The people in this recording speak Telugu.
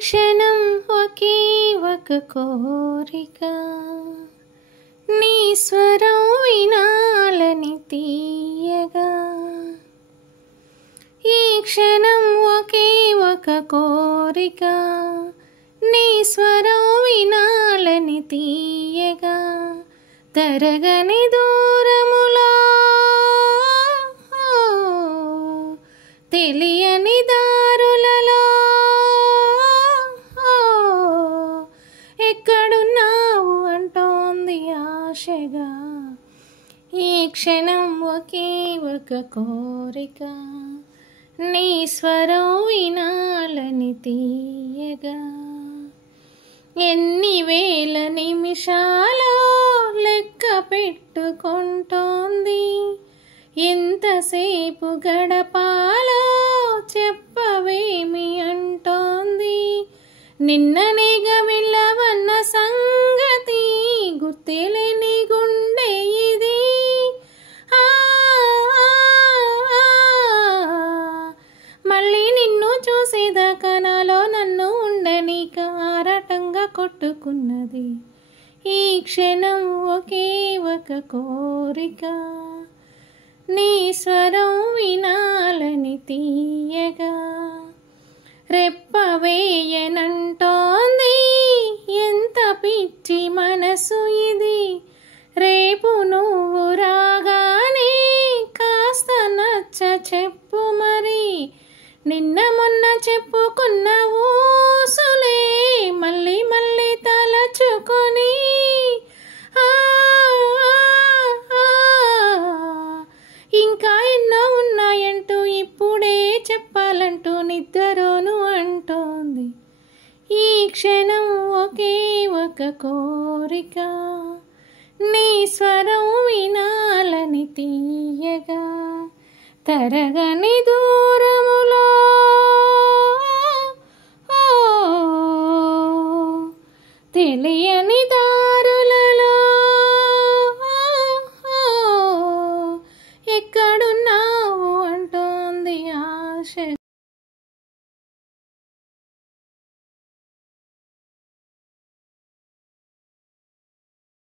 క్షణం ఒకే ఒక కోరిక, నీ స్వరం వినాలని తీయగా. ఈ క్షణం ఒకే ఒక కోరిక, నీ స్వరం వినాలని తీయగా. తరగని దూరములో తెలియని దారులలో ఎక్కడున్నావు అంటోంది ఆశగా. ఈ క్షణం ఒకే ఒక కోరిక, నీ స్వరం వినాలని తీయగా. ఎన్ని వేల నిమిషాలో లెక్క పెట్టుకుంటోంది, ఎంతసేపు గడపాలో చెప్పవేమి అంటోంది. నిన్ననేగా వెళ్ళవన్న సంగతి గుర్తులేని గుండె ఇది. మళ్ళీ నిన్ను చూసేదాకా నాలో నన్ను ఉండనీక ఆరాటంగా కొట్టుకున్నది. ఈ క్షణం ఒకే ఒక కోరిక, నీ స్వరం వినాలని తీయగా. రెప్పవేయనంటోంది ఎంత పిచ్చి మనసు ఇది. రేపు నువ్వు రాగానే కాస్త నచ్చ చెప్పు మరి. నిన్న మొన్న చెప్పుకున్న ఊసులే మళ్ళీ మళ్ళీ తలచుకొని ఇంకా ఎన్నో ఉన్నాయంటూ ఇప్పుడే చెప్పాలంటూ నిద్రను అంటోంది. ఈ క్షణం ఒకే ఒక కోరిక, నీ స్వరం వినాలని తీయగా. తరగని దూరములో తెలియని